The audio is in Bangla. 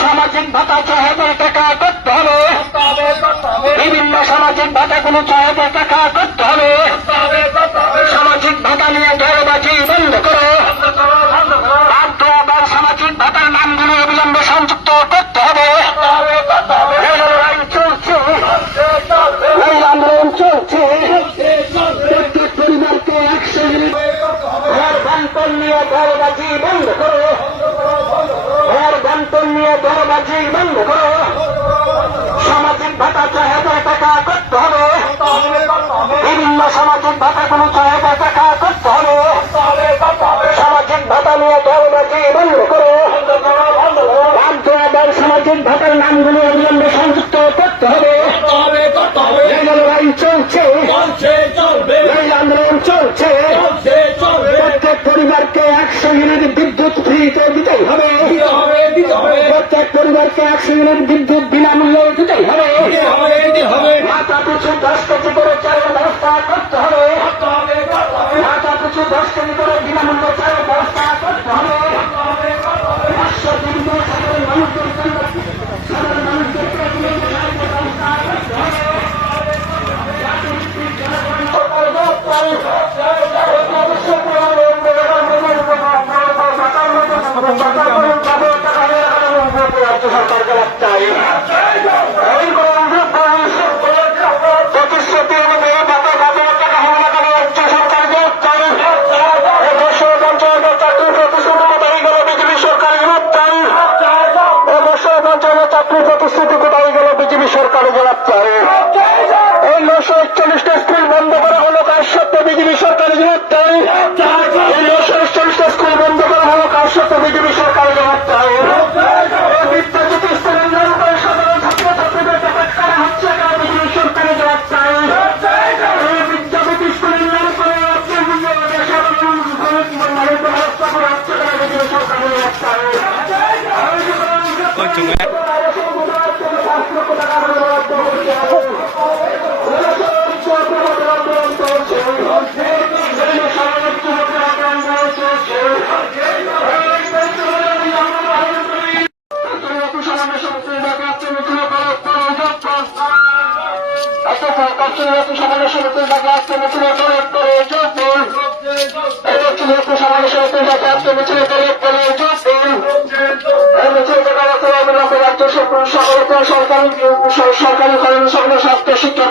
সামাজিক ভাতা ছয় হাজার টাকা করতে হবে। বিভিন্ন সামাজিক ভাতাগুলো ছয় হাজার টাকা করতে হবে। সামাজিক ভাতা নিয়ে দরবাজি বন্ধ করো। বাধ্য সামাজিক ভাতার নামগুলো অবিলম্বে সংযুক্ত করতে হবে। পরিবারকে ইউনিট ঘর বন্ধ করো ঘর বন্টন নিয়ে দরবাজি বন্ধ করো সামাজিক ভাতা ছয় হাজার টাকা করতে হবে। বিভিন্ন সামাজিক ভাতাগুলো ছয় হাজার টাকা করতে হবে। সামাজিক ভাতা নিয়ে দরবাজি বন্ধ করো রাজ্য সামাজিক ভাতার নামগুলো অবিলম্বে সংযুক্ত করতে হবে। আন্দোলন চলছে। প্রত্যেক পরিবারকে একশো ইউনিট বিদ্যুৎ ফ্রিতে দিতেই হবে। প্রত্যেক পরিবারকে একশো ইউনিট বিদ্যুৎ বিনামূল্যে দিতেই হবে মাথা পিছু দশ সরকার জবাব চাই। মানুষের হত্যা করা সরকারি সরকারি স্বাস্থ্য শিক্ষা